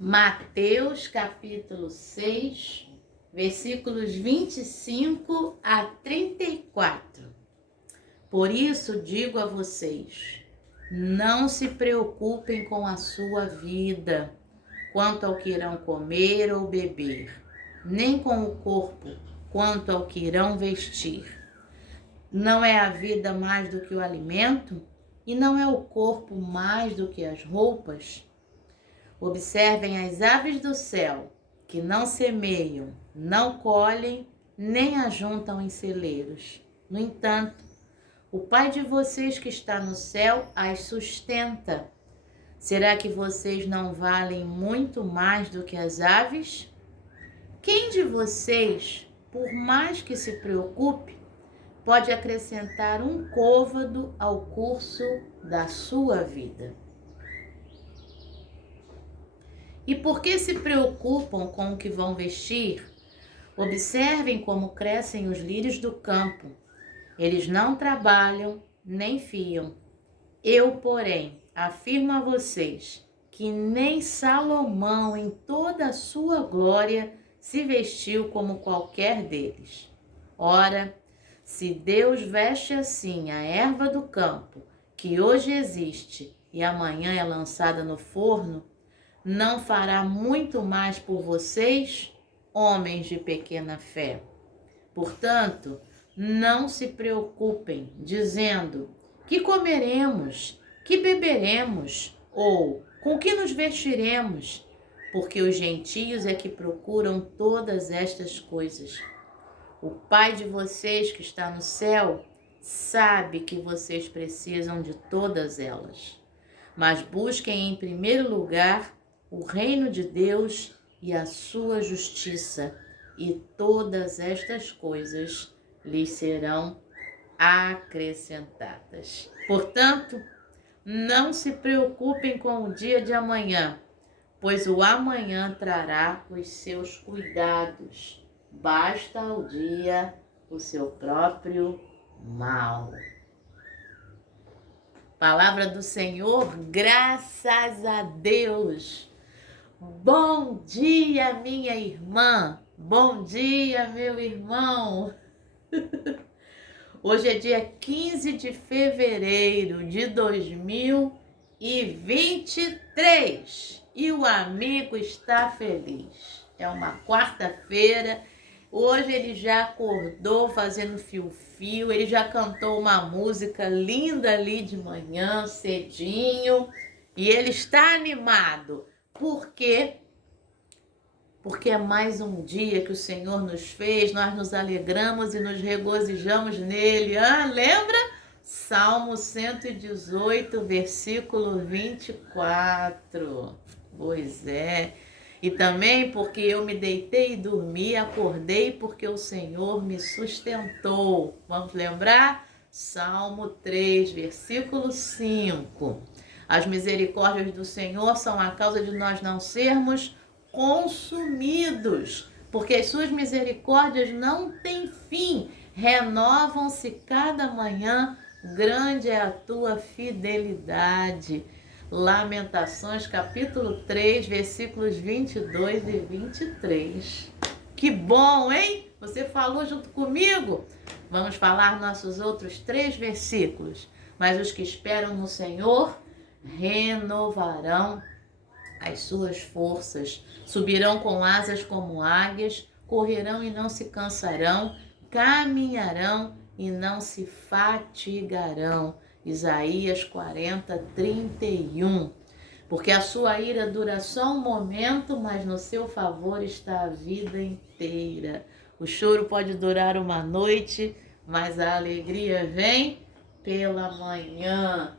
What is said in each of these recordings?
Mateus capítulo 6, versículos 25 a 34. Por isso digo a vocês, não se preocupem com a sua vida, quanto ao que irão comer ou beber, nem com o corpo, quanto ao que irão vestir. Não é a vida mais do que o alimento? E não é o corpo mais do que as roupas? Observem as aves do céu, que não semeiam, não colhem, nem ajuntam em celeiros. No entanto, o Pai de vocês que está no céu as sustenta. Será que vocês não valem muito mais do que as aves? Quem de vocês, por mais que se preocupe, pode acrescentar um côvado ao curso da sua vida? E por que se preocupam com o que vão vestir? Observem como crescem os lírios do campo. Eles não trabalham nem fiam. Eu, porém, afirmo a vocês que nem Salomão, em toda a sua glória, se vestiu como qualquer deles. Ora, se Deus veste assim a erva do campo, que hoje existe e amanhã é lançada no forno, não fará muito mais por vocês, homens de pequena fé? Portanto, não se preocupem, dizendo: que comeremos, que beberemos, ou com que nos vestiremos? Porque os gentios é que procuram todas estas coisas. O Pai de vocês que está no céu sabe que vocês precisam de todas elas. Mas busquem em primeiro lugar o reino de Deus e a sua justiça, e todas estas coisas lhes serão acrescentadas. Portanto, não se preocupem com o dia de amanhã, pois o amanhã trará os seus cuidados. Basta ao dia o seu próprio mal. Palavra do Senhor, graças a Deus. Bom dia, minha irmã. Bom dia, meu irmão. Hoje é dia 15 de fevereiro de 2023 e o amigo está feliz. É uma quarta-feira. Hoje ele já acordou fazendo fio-fio, ele já cantou uma música linda ali de manhã, cedinho, e ele está animado. Por quê? Porque é mais um dia que o Senhor nos fez, nós nos alegramos e nos regozijamos nele. Lembra? Salmo 118, versículo 24. Pois é. E também porque eu me deitei e dormi, acordei porque o Senhor me sustentou. Vamos lembrar? Salmo 3, versículo 5. As misericórdias do Senhor são a causa de nós não sermos consumidos, porque as suas misericórdias não têm fim, renovam-se cada manhã, grande é a tua fidelidade. Lamentações, capítulo 3, versículos 22 e 23. Que bom, hein? Você falou junto comigo? Vamos falar nossos outros 3 versículos. Mas os que esperam no Senhor renovarão as suas forças, subirão com asas como águias, correrão e não se cansarão, caminharão e não se fatigarão. Isaías 40, 31. Porque a sua ira dura só um momento, mas no seu favor está a vida inteira. O choro pode durar uma noite, mas a alegria vem pela manhã.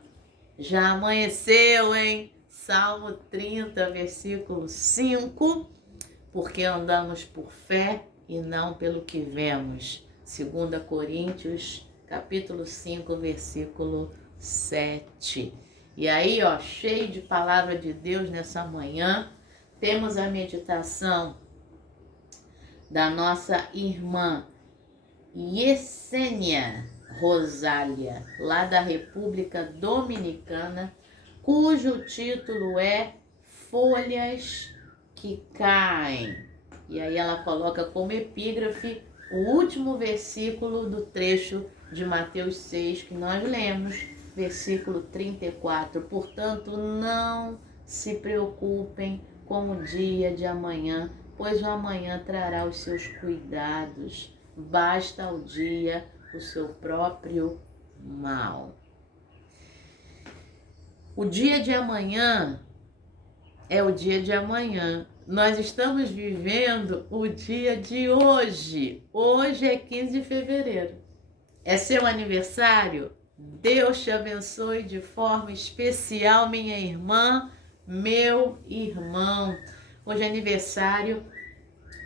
Já amanheceu, hein? Salmo 30, versículo 5. Porque andamos por fé e não pelo que vemos. 2 Coríntios, capítulo 5, versículo 7. E aí, cheio de palavra de Deus nessa manhã, temos a meditação da nossa irmã Yesenia Rosália, lá da República Dominicana, cujo título é Folhas que caem. E aí ela coloca como epígrafe o último versículo do trecho de Mateus 6 que nós lemos, versículo 34. Portanto, não se preocupem com o dia de amanhã, pois o amanhã trará os seus cuidados. Basta ao dia o seu próprio mal. O dia de amanhã é o dia de amanhã. Nós estamos vivendo o dia de hoje. Hoje é 15 de fevereiro. É seu aniversário? Deus te abençoe de forma especial, minha irmã, meu irmão. Hoje é aniversário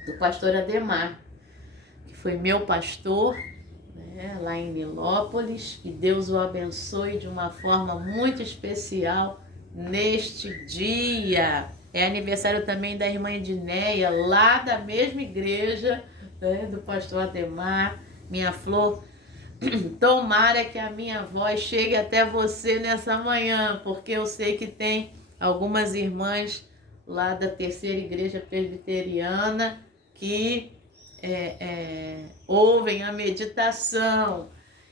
do pastor Ademar, que foi meu pastor, né, lá em Nilópolis. Que Deus o abençoe de uma forma muito especial neste dia. É aniversário também da irmã Edneia, lá da mesma igreja, né, do pastor Ademar. Minha flor, tomara que a minha voz chegue até você nessa manhã, porque eu sei que tem algumas irmãs lá da terceira igreja presbiteriana que ouvem a meditação.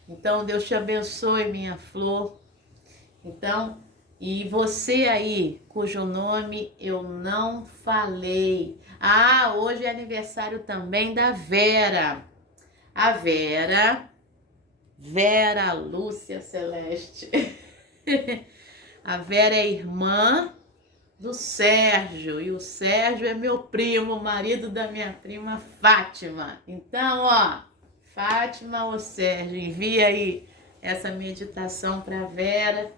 Então, Deus te abençoe, minha flor. Então, e você aí, cujo nome eu não falei. Hoje é aniversário também da Vera. A Vera Lúcia Celeste. A Vera é irmã do Sérgio, e o Sérgio é meu primo, marido da minha prima Fátima. Então, Fátima ou Sérgio, envia aí essa meditação para Vera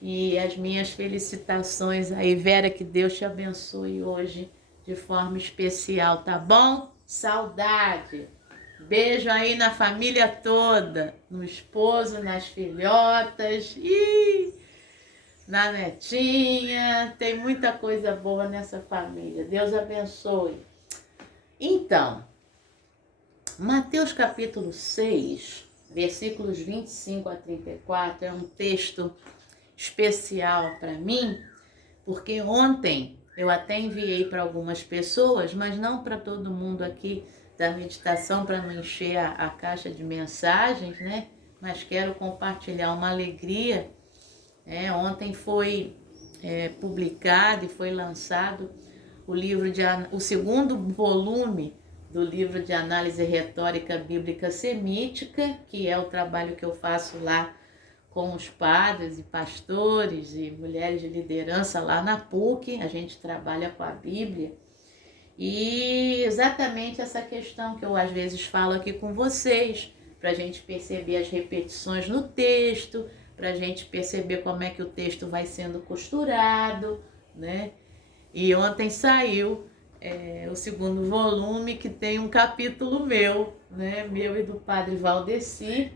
e as minhas felicitações aí, Vera, que Deus te abençoe hoje de forma especial, tá bom? Saudade! Beijo aí na família toda, no esposo, nas filhotas e na netinha. Tem muita coisa boa nessa família. Deus abençoe. Então, Mateus capítulo 6, versículos 25 a 34, é um texto especial para mim, porque ontem eu até enviei para algumas pessoas, mas não para todo mundo aqui da meditação, para não encher a caixa de mensagens, né? Mas quero compartilhar uma alegria. Ontem foi publicado e foi lançado o segundo volume do livro de análise retórica bíblica semítica, que é o trabalho que eu faço lá com os padres e pastores e mulheres de liderança lá na PUC. A gente trabalha com a Bíblia. E exatamente essa questão que eu às vezes falo aqui com vocês, para a gente perceber as repetições no texto, para a gente perceber como é que o texto vai sendo costurado, né? E ontem saiu o segundo volume, que tem um capítulo meu, né? Meu e do padre Valdeci,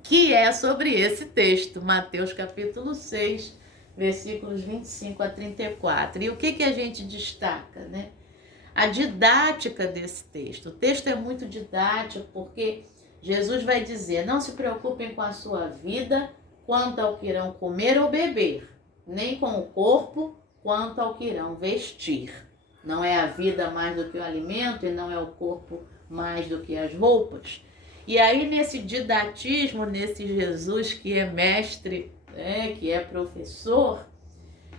que é sobre esse texto, Mateus capítulo 6, versículos 25 a 34. E o que a gente destaca, né? A didática desse texto. O texto é muito didático porque Jesus vai dizer: não se preocupem com a sua vida quanto ao que irão comer ou beber, nem com o corpo quanto ao que irão vestir. Não é a vida mais do que o alimento e não é o corpo mais do que as roupas. E aí nesse didatismo, nesse Jesus que é mestre, que é professor,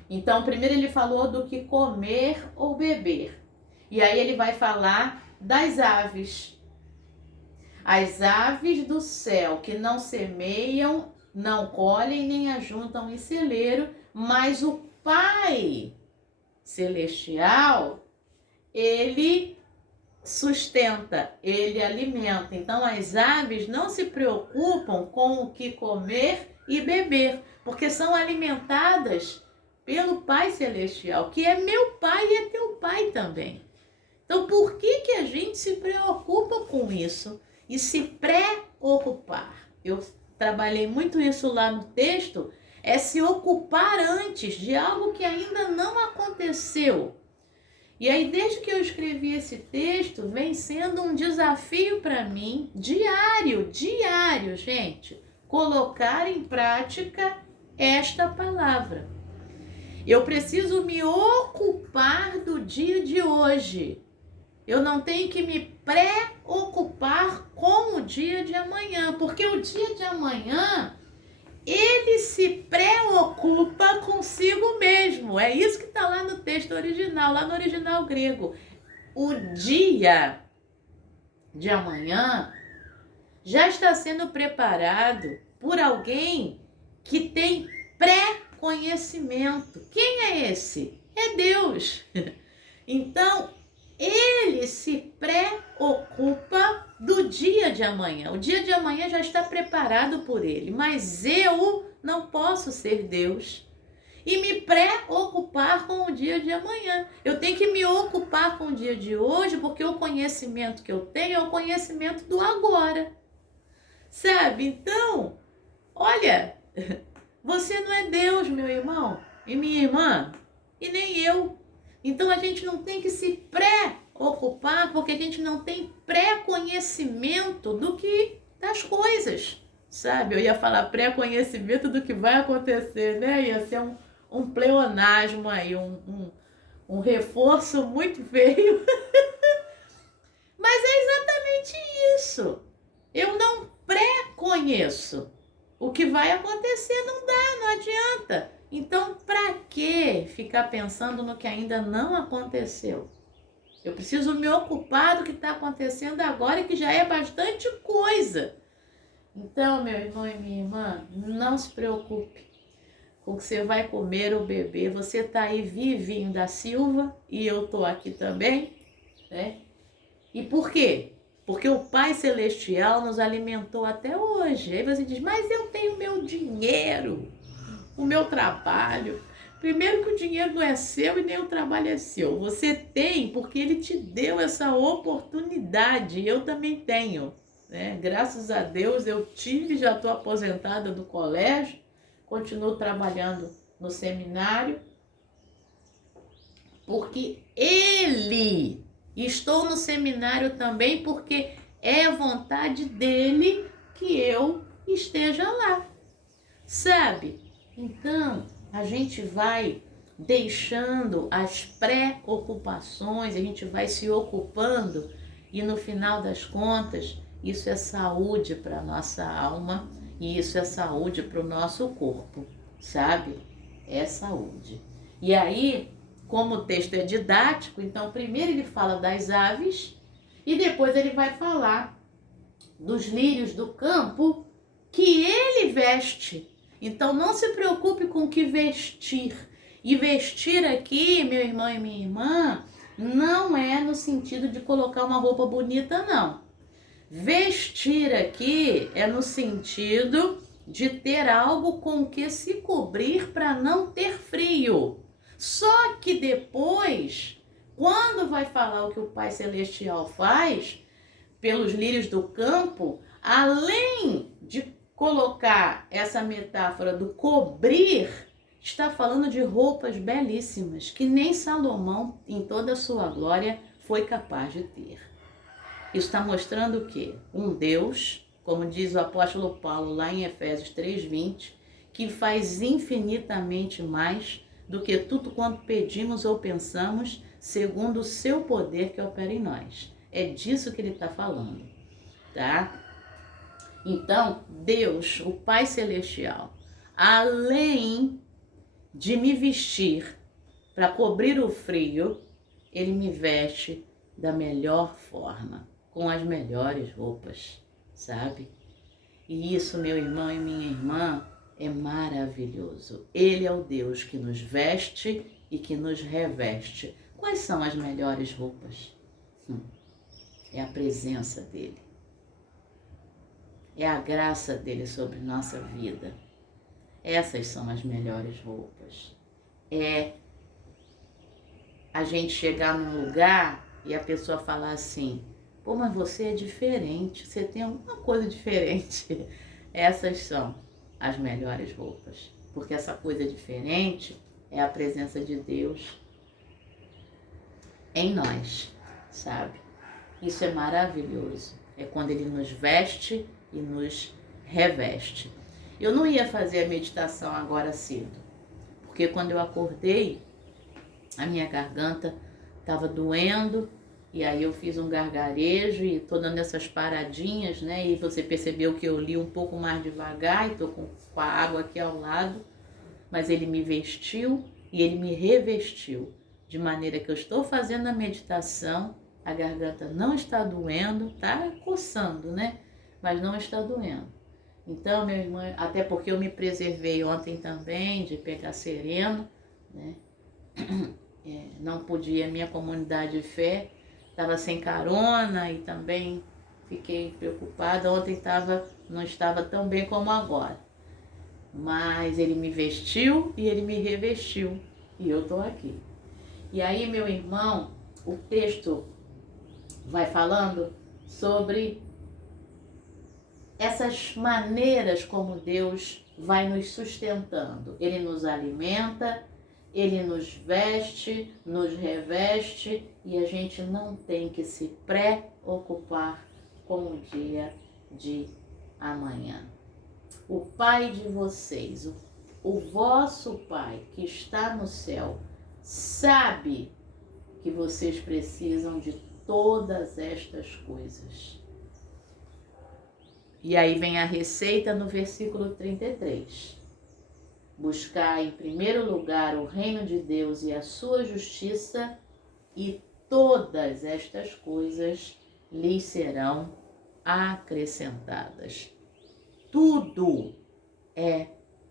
então primeiro ele falou do que comer ou beber. E aí ele vai falar das aves. As aves do céu que não semeiam, não colhem nem ajuntam em celeiro, mas o Pai Celestial, ele sustenta, ele alimenta. Então as aves não se preocupam com o que comer e beber, porque são alimentadas pelo Pai Celestial, que é meu Pai e é teu Pai também. Então, por que a gente se preocupa com isso e se preocupar? Eu trabalhei muito isso lá no texto, é se ocupar antes de algo que ainda não aconteceu. E aí, desde que eu escrevi esse texto, vem sendo um desafio para mim, diário, gente, colocar em prática esta palavra. Eu preciso me ocupar do dia de hoje. Eu não tenho que me preocupar com o dia de amanhã, porque o dia de amanhã, ele se preocupa consigo mesmo. É isso que está lá no texto original, lá no original grego. O dia de amanhã já está sendo preparado por alguém que tem pré-conhecimento. Quem é esse? É Deus. Então, ele se preocupa do dia de amanhã. O dia de amanhã já está preparado por ele, mas eu não posso ser Deus e me preocupar com o dia de amanhã. Eu tenho que me ocupar com o dia de hoje, porque o conhecimento que eu tenho é o conhecimento do agora. Sabe? Então, olha, você não é Deus, meu irmão e minha irmã, e nem eu. Então a gente não tem que se preocupar, porque a gente não tem pré-conhecimento das coisas, sabe? Eu ia falar pré-conhecimento do que vai acontecer, né? Ia ser um pleonasmo aí, um reforço muito feio. Mas é exatamente isso. Eu não pré-conheço. O que vai acontecer não dá, não adianta. Então, para que ficar pensando no que ainda não aconteceu? Eu preciso me ocupar do que está acontecendo agora, que já é bastante coisa. Então, meu irmão e minha irmã, não se preocupe com o que você vai comer ou beber. Você está aí vivinho da Silva e eu estou aqui também, né? E por quê? Porque o Pai Celestial nos alimentou até hoje. Aí você diz, mas eu tenho meu dinheiro, o meu trabalho. Primeiro que o dinheiro não é seu e nem o trabalho é seu. Você tem porque ele te deu essa oportunidade. Eu também tenho, né? Graças a Deus eu tive, já estou aposentada do colégio, continuo trabalhando no seminário, porque ele... Estou no seminário também porque é vontade dele que eu esteja lá, sabe? Então, a gente vai deixando as preocupações, a gente vai se ocupando e no final das contas, isso é saúde para a nossa alma e isso é saúde para o nosso corpo, sabe? É saúde. E aí... Como o texto é didático, então primeiro ele fala das aves e depois ele vai falar dos lírios do campo que ele veste. Então não se preocupe com o que vestir. E vestir aqui, meu irmão e minha irmã, não é no sentido de colocar uma roupa bonita, não. Vestir aqui é no sentido de ter algo com que se cobrir para não ter frio. Só que depois, quando vai falar o que o Pai Celestial faz pelos lírios do campo, além de colocar essa metáfora do cobrir, está falando de roupas belíssimas, que nem Salomão, em toda a sua glória, foi capaz de ter. Isso está mostrando o quê? Um Deus, como diz o apóstolo Paulo lá em Efésios 3:20, que faz infinitamente mais do que tudo quanto pedimos ou pensamos, segundo o seu poder que opera em nós. É disso que ele está falando, tá? Então, Deus, o Pai Celestial, além de me vestir para cobrir o frio, ele me veste da melhor forma, com as melhores roupas, sabe? E isso, meu irmão e minha irmã, é maravilhoso. Ele é o Deus que nos veste e que nos reveste. Quais são as melhores roupas? É a presença dele. É a graça dele sobre nossa vida. Essas são as melhores roupas. É a gente chegar num lugar e a pessoa falar assim, pô, mas você é diferente, você tem alguma coisa diferente. Essas são as melhores roupas, porque essa coisa diferente é a presença de Deus em nós, sabe? Isso é maravilhoso, é quando ele nos veste e nos reveste. Eu não ia fazer a meditação agora cedo, porque porque quando eu acordei, a minha garganta estava doendo, e aí eu fiz um gargarejo e tô dando essas paradinhas, né? E você percebeu que eu li um pouco mais devagar e tô com a água aqui ao lado, mas ele me vestiu e ele me revestiu, de maneira que eu estou fazendo a meditação, a garganta não está doendo, tá coçando, né? Mas não está doendo. Então, meu irmão, até porque eu me preservei ontem também de pegar sereno, né? Não podia, minha comunidade de fé estava sem carona e também fiquei preocupada. Ontem não estava tão bem como agora. Mas ele me vestiu e ele me revestiu. E eu estou aqui. E aí, meu irmão, o texto vai falando sobre essas maneiras como Deus vai nos sustentando. Ele nos alimenta, ele nos veste, nos reveste e a gente não tem que se preocupar com o dia de amanhã. O Pai de vocês, o vosso Pai que está no céu, sabe que vocês precisam de todas estas coisas. E aí vem a receita no versículo 33. Buscar em primeiro lugar o reino de Deus e a sua justiça, e todas estas coisas lhes serão acrescentadas. Tudo é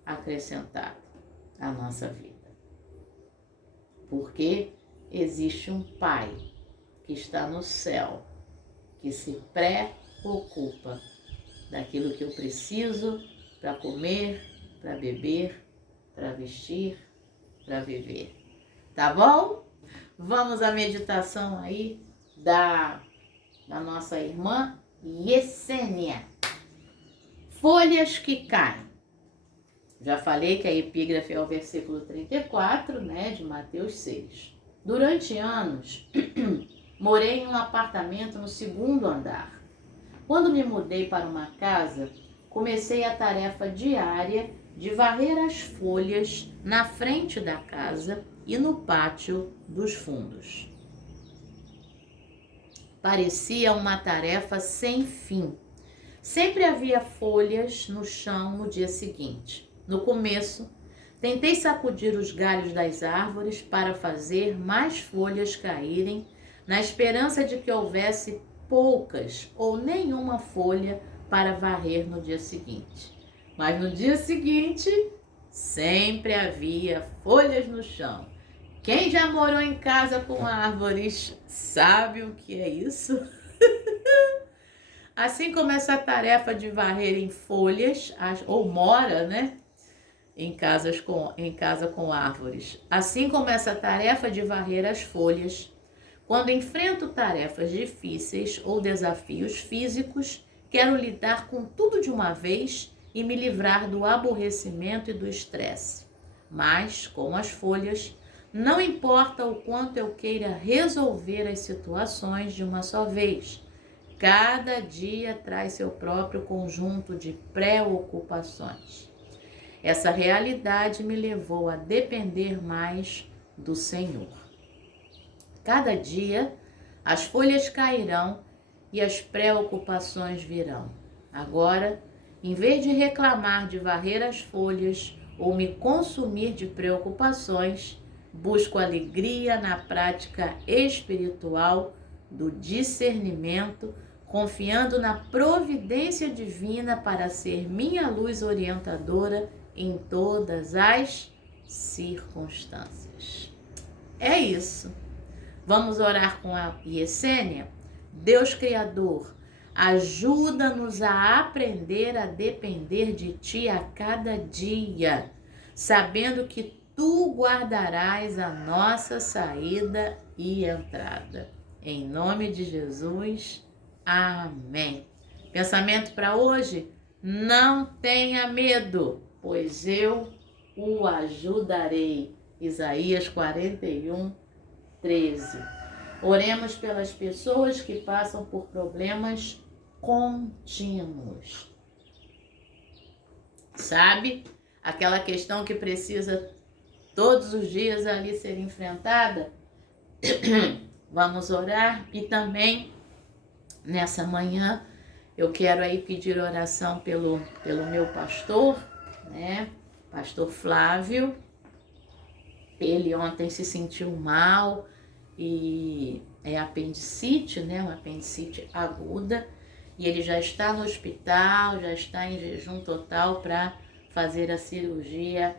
acrescentado à nossa vida. Porque existe um Pai que está no céu, que se preocupa daquilo que eu preciso para comer, para beber, para vestir, para viver. Tá bom? Vamos à meditação aí da nossa irmã Yesênia. Folhas que caem. Já falei que a epígrafe é o versículo 34, né, de Mateus 6. Durante anos, morei em um apartamento no segundo andar. Quando me mudei para uma casa, comecei a tarefa diária de varrer as folhas na frente da casa e no pátio dos fundos. Parecia uma tarefa sem fim. Sempre havia folhas no chão no dia seguinte. No começo, tentei sacudir os galhos das árvores para fazer mais folhas caírem, na esperança de que houvesse poucas ou nenhuma folha para varrer no dia seguinte. Mas no dia seguinte, sempre havia folhas no chão. Quem já morou em casa com árvores sabe o que é isso? Assim como essa tarefa de varrer em folhas, ou mora, né? Em casa com árvores. Assim como essa tarefa de varrer as folhas, quando enfrento tarefas difíceis ou desafios físicos, quero lidar com tudo de uma vez e me livrar do aborrecimento e do estresse. Mas, como as folhas, não importa o quanto eu queira resolver as situações de uma só vez, cada dia traz seu próprio conjunto de preocupações. Essa realidade me levou a depender mais do Senhor. Cada dia as folhas cairão e as preocupações virão. Agora, em vez de reclamar de varrer as folhas ou me consumir de preocupações, busco alegria na prática espiritual do discernimento, confiando na providência divina para ser minha luz orientadora em todas as circunstâncias. É isso. Vamos orar com a Yesênia? Deus Criador, ajuda-nos a aprender a depender de Ti a cada dia, sabendo que Tu guardarás a nossa saída e entrada. Em nome de Jesus, amém. Pensamento para hoje? Não tenha medo, pois eu o ajudarei. Isaías 41, 13. Oremos pelas pessoas que passam por problemas contínuos. Sabe? Aquela questão que precisa todos os dias ali ser enfrentada, vamos orar. E também nessa manhã eu quero aí pedir oração pelo meu pastor, né? Pastor Flávio. Ele ontem se sentiu mal e é apendicite, né? Uma apendicite aguda. E ele já está no hospital, já está em jejum total para fazer a cirurgia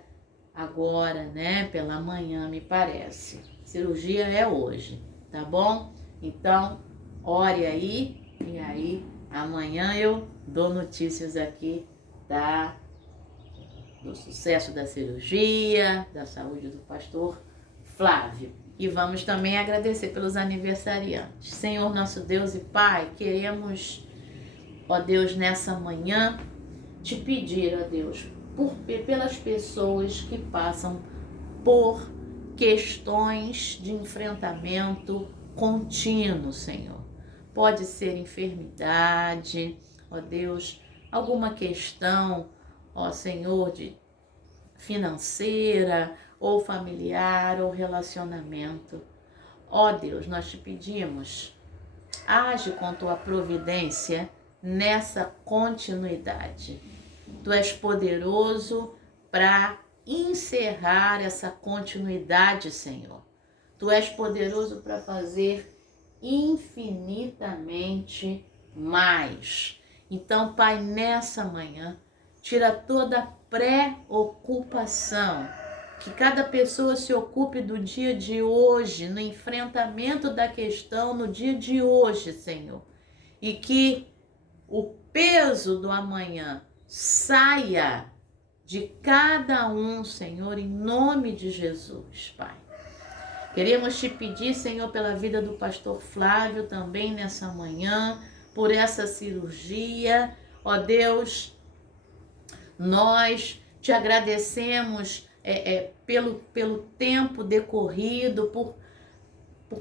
agora, né? Pela manhã, me parece. Cirurgia é hoje, tá bom? Então, ore aí e aí amanhã eu dou notícias aqui do sucesso da cirurgia, da saúde do pastor Flávio. E vamos também agradecer pelos aniversariantes. Senhor nosso Deus e Pai, queremos, ó Deus, nessa manhã, te pedir, ó Deus, pelas pessoas que passam por questões de enfrentamento contínuo, Senhor. Pode ser enfermidade, ó Deus, alguma questão, ó Senhor, de financeira, ou familiar, ou relacionamento. Ó Deus, nós te pedimos, age com tua providência nessa continuidade. Tu és poderoso para encerrar essa continuidade, Senhor. Tu és poderoso para fazer infinitamente mais. Então, Pai, nessa manhã, tira toda a preocupação, que cada pessoa se ocupe do dia de hoje, no enfrentamento da questão no dia de hoje, Senhor. E que o peso do amanhã saia de cada um, Senhor, em nome de Jesus, Pai. Queremos te pedir, Senhor, pela vida do pastor Flávio também nessa manhã, por essa cirurgia. Ó Deus, nós te agradecemos pelo tempo decorrido, por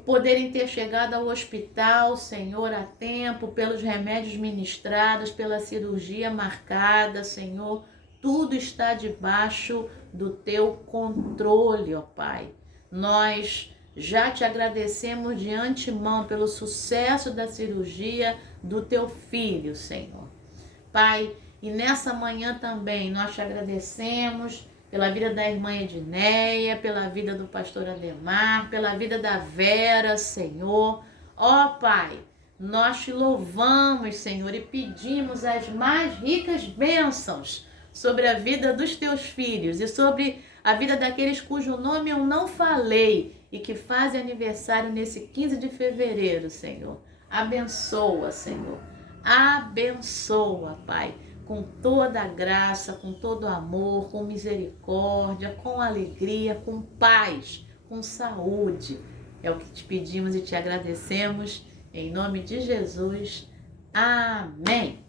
poderem ter chegado ao hospital, Senhor, a tempo, pelos remédios ministrados, pela cirurgia marcada, Senhor. Tudo está debaixo do teu controle, ó Pai. Nós já te agradecemos de antemão pelo sucesso da cirurgia do teu filho, Senhor. Pai, e nessa manhã também nós te agradecemos pela vida da irmã Edneia, pela vida do pastor Ademar, pela vida da Vera, Senhor. Ó Pai, nós te louvamos, Senhor, e pedimos as mais ricas bênçãos sobre a vida dos teus filhos e sobre a vida daqueles cujo nome eu não falei e que fazem aniversário nesse 15 de fevereiro, Senhor. Abençoa, Senhor. Abençoa, Pai, com toda a graça, com todo o amor, com misericórdia, com alegria, com paz, com saúde. É o que te pedimos e te agradecemos, em nome de Jesus. Amém.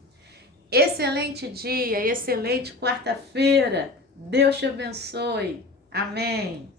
Excelente dia, excelente quarta-feira. Deus te abençoe. Amém.